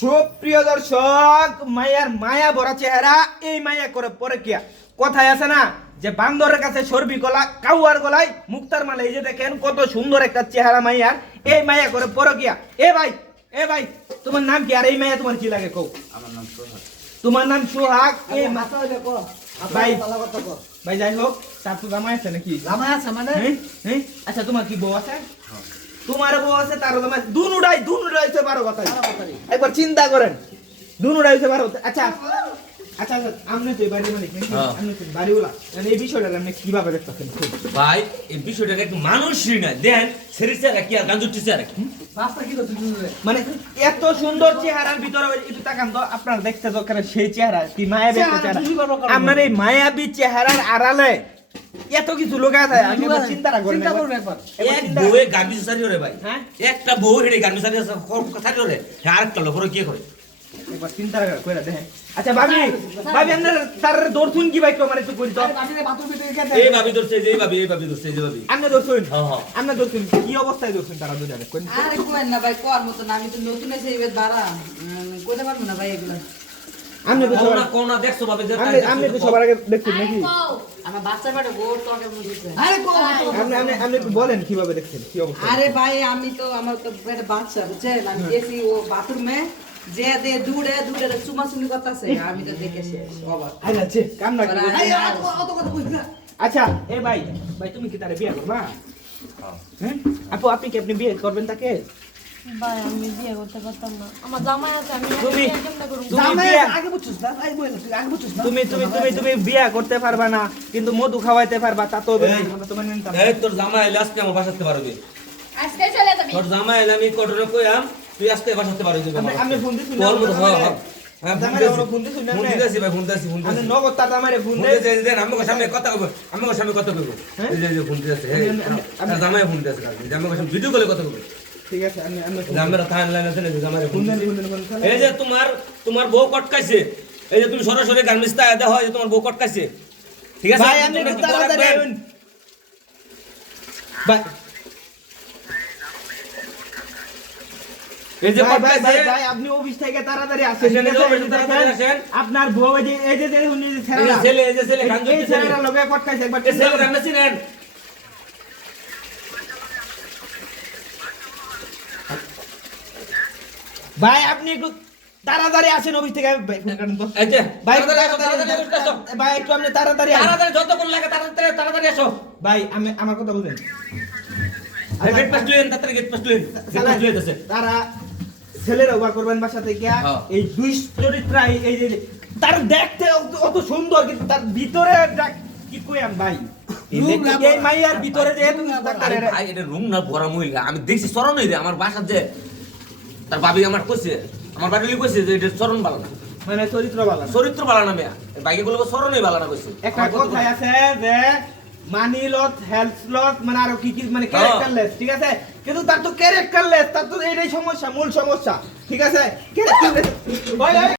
সুপ্রিয় দর্শক, মায়ার মায়া ভরা চেহারা, এই মায়া করে পরে কিয়া কথায় আছে না যে বান্দরের কাছে সর্বি গলা কাউয়ার গলায় মুক্তার মালা। এই যে দেখেন কত সুন্দর একটা চেহারা মাইয়ার, এই মায়া করে পরে কিয়া। এ ভাই তোমার নাম কি আর এই মায়া তোমার কি লাগে কও? আমার নাম সোহাগ। তোমার নাম সোহাগ। এই মাথা হইলে কো ভাই কথা কো ভাই যাই হোক, তার তো জামাই আছে নাকি? জামাই আছে মানে হ্যাঁ আচ্ছা, তোমার কি বউ আছে? তোমার বউ আছে, তারও জামাই, দুনুডাই হইতে পারো কথা। একবার চিন্তা করেন, দুনুডাই হইতে পারো। আচ্ছা আচ্ছা আপনি তো বাড়ি মালিক নাকি? আপনি তো বাড়িওয়ালা, মানে এই বিষয়টা আপনি কিভাবে দেখতেছেন? ভাই এই বিষয়টাকে একটু মানুষই না দেন, সেরিসে রাখি আর গাঞ্জুটিসে রাখি। রাস্তা কি করছিস মানে এত সুন্দর চেহারার ভিতরে একটু তাকান তো, আপনার দেখতে দরকার সেই চেহারা কি মায়াবী একটা চেহারা। আপনার এই মায়াবী চেহারার আড়ালে এত কিছু লোকা থাকে, আমি চিন্তা করেন একবার। এক বউয়ে গার্মেন্টস সারি রে ভাই, হ্যাঁ একটা বউ হেডে গার্মেন্টস সারি সারি রে, আরেকটা লোক কি করে একবার চিন্তা করে দেখেন। আচ্ছা ভাবি আপনার তার দর্শন কি ভাই তোমার একটু করি তো। এই ভাবি ধরছে, এই ভাবি ধরছে, এই ভাবি আপনি দর্শন, হ্যাঁ আপনি দর্শন কি অবস্থায় দর্শন তারা দুজনে কোন? আরে কোয়েন না ভাই, কোয়ার মতো না, আমি তো নতুন এসে এবার বাড়া কইতে পারবো না ভাই এগুলা। আপনি তো কোনা কোনা দেখছো ভাবে যে আপনি তো সবার আগে দেখছেন নাকি? আমার বাচ্চা বেটা গোর তকের মধ্যে দিছে। আরে কো আপনি একটু বলেন কিভাবে দেখছেন, কি অবস্থা? আরে ভাই আমি তো আমার তো বেটা বাচ্চা বুঝছেন, আমি গেছি ও বাথরুমে যে দে দূরে চুমাচুমি করতেছে, আমি তো দেখে শেষ অবাক। আরে আছে কাম না কি? আই অত কথা কইছ না আচ্ছা এ ভাই তুমি কি তারে বিয়ে করবা? হ্যাঁ আপু, আপনি কি বিয়ে করবেন তাকে? ভাই আমি বিয়ে করতে পারতাম না, আমার জামাই আছে, আমি তুমি- বিয়ে কেমনে করব? তুমি জামাই বিয়ে- আগে বুঝছস না আই বইলা তুই আগে বুঝছস না তুমি বিয়ে করতে পারবা না, কিন্তু মধু খাওয়াইতে পারবা, তা তো তোমার নিতাম। এই তোর জামাই এলে আজকে আমার বাসাতে পারবে, আজকে চলে যাবি? তোর জামাই এলে আমি কটরে কইয়াম তুই আজকে বাসাতে পারবে। আমি ফোন দিছি তোর মতো হ্যাঁ হ্যাঁ জামাইরে ওরা ফোন দিছি না? ফোন দিতেছি ভাই, ফোন দিতেছি আমি নগদ তার জামাইরে ফোন দেই। আমার সামনে কথা কইবো, আমার সামনে কথা কইবো, এই যে ফোন দিতেছে, জামাই ফোন দিতেছে, জামাই সামনে ভিডিও কলে কথা কইবো। ঠিক আছে আমি জামাইরা থান লাইন আছে না, জামাইরে ফোন ফোন দিতেছে। দেন। এই যে তোমার বউ কটকাইছে, এই যে তুমি সরাসরি গার্মেন্টস তা দেওয়া হয় যে তোমার বউ কটকাইছে, ঠিক আছে? ভাই আপনি একটু তাড়াতাড়ি আইন ভাই। এই যে ভাই ভাই কটকাইছে, ভাই আপনি অফিস থেকে তাড়াতাড়ি আসেন, আসেন, ঠিক আছে? অফিসে তাড়াতাড়ি আসেন। আপনার বউ এই যে উনি যে এই যে ছেলেরা, ছেলে, এই যে ছেলে এই গাঞ্জুটি ছেলে, ছেলেরা লগে পটকাইছে একবার এই ছেলে গার্মেন্টস নেন। ভাই আপনি একটু তাড়াতাড়ি আসেন অফিস থেকে। ভাই ফোন কাটেন তো। এই যে ভাই তাড়াতাড়ি আসো, ভাই একটু আপনি তাড়াতাড়ি আসেন। তাড়াতাড়ি যতক্ষণ লাগে তাড়াতাড়ি আসো। ভাই আমি আমার কথা বুঝেন। গেট পাস লইন, তাড়াতাড়ি গেট পাস লইন, গেট পাস লইতেছে। তারা ছেলেরা ওভার করবেন বাসা থেকে, হ্যাঁ। এই দুই চরিত্রা এই যে তার দেখতে অত সুন্দর, কিন্তু তার ভিতরে কি কইয়াম ভাই, এই মাইয়ার ভিতরে যে এত কিছু থাকতে আরে পারে। ভাই এটা রুম না ভরা মহিলা, আমি দেখছি চরণ হইরে আমার বাসার যে তার ভাবি আমার কইছে, আমার বাড়ি কইছে যে এটা চরণ বালা না, মানে চরিত্র ভালো না। চরিত্র বালা না মেয়া, বাইকে গুলো চরণই বালা না কইছে। একটা কথাই আছে যে মানি লস হেলথ লস, মানে আরো কি মানে ক্যারেক্টারলেস, ঠিক আছে? কিন্তু তার তো ক্যারেক্টারলেস, তার তো এটাই সমস্যা, মূল সমস্যা, ঠিক আছে? ক্যারেক্টারলেস।